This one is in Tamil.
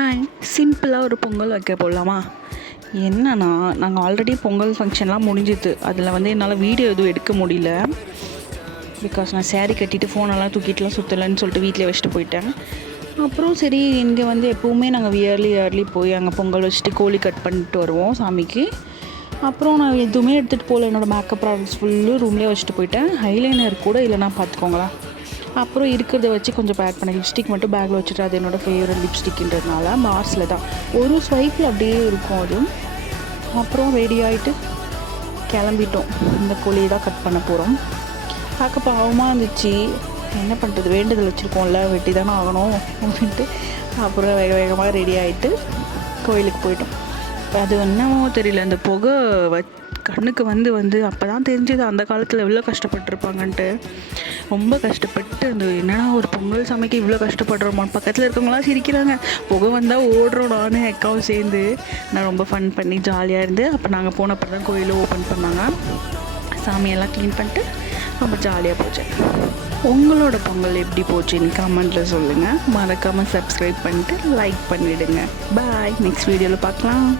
ஹாய், சிம்பிளாக ஒரு பொங்கல் வைக்க போடலாமா? என்னன்னா, நாங்கள் ஆல்ரெடி பொங்கல் ஃபங்க்ஷன்லாம் முடிஞ்சுது. அதில் என்னால் வீடியோ எதுவும் எடுக்க முடியல. பிகாஸ் நான் சேரீ கட்டிட்டு ஃபோனெல்லாம் தூக்கிட்டுலாம் சுற்றலைன்னு சொல்லிட்டு வீட்டிலே வச்சுட்டு போயிட்டேன். அப்புறம் சரி, இங்கே எப்போவுமே நாங்கள் இயர்லி போய் அங்கே பொங்கல் வச்சுட்டு கோழி கட் பண்ணிட்டு வருவோம் சாமிக்கு. அப்புறம் நான் எதுவுமே எடுத்துகிட்டு போகல. என்னோடய மேக்கப் ப்ராடக்ட்ஸ் ஃபுல்லு ரூம்லேயே வச்சுட்டு போயிட்டேன். ஹைலைனர் கூட இல்லைனா பார்த்துக்கோங்களேன். அப்புறம் இருக்கிறத வச்சு கொஞ்சம் பேட் பண்ண லிப்ஸ்டிக் மட்டும் பேக்கில் வச்சுட்டு, அது என்னோடய ஃபேவரட் லிப்ஸ்டிக்ன்றதுனால மார்ஸில் தான் ஒரு ஸ்வைப்பில் அப்படியே இருக்கும் அது. அப்புறம் ரெடி ஆகிட்டு கிளம்பிட்டோம். இந்த கோழியை தான் கட் பண்ண போகிறோம். பார்க்க பாவமாக இருந்துச்சு. என்ன பண்ணுறது, வேண்டுதல் வச்சுருக்கோம்ல, வெட்டி தானே ஆகணும் அப்படின்ட்டு அப்புறம் வேகமாக ரெடி ஆகிட்டு கோயிலுக்கு போயிட்டோம். அது என்னமோ தெரியல, அந்த புகை கண்ணுக்கு வந்து அப்போ தான் தெரிஞ்சது அந்த காலத்தில் எவ்வளோ கஷ்டப்பட்டுருப்பாங்கன்ட்டு. ரொம்ப கஷ்டப்பட்டு அந்த என்னன்னா ஒரு பொங்கல் சமைக்க இவ்வளோ கஷ்டப்படுறோமா. பக்கத்தில் இருக்கவங்களாம் சிரிக்கிறாங்க. புகை வந்தால் ஓடுறோம். நானும் அக்காவும் சேர்ந்து நான் ரொம்ப ஃபன் பண்ணி ஜாலியாக இருந்து. அப்போ நாங்கள் போனப்போ தான் கோயிலும் ஓப்பன் பண்ணாங்க. சாமியெல்லாம் க்ளீன் பண்ணிட்டு ரொம்ப ஜாலியாக போச்சு. உங்களோட பொங்கல் எப்படி போச்சுன்னு கமெண்ட்டில் சொல்லுங்கள். மறக்காமல் சப்ஸ்கிரைப் பண்ணிட்டு லைக் பண்ணிவிடுங்க. பாய், நெக்ஸ்ட் வீடியோவில் பார்க்கலாம்.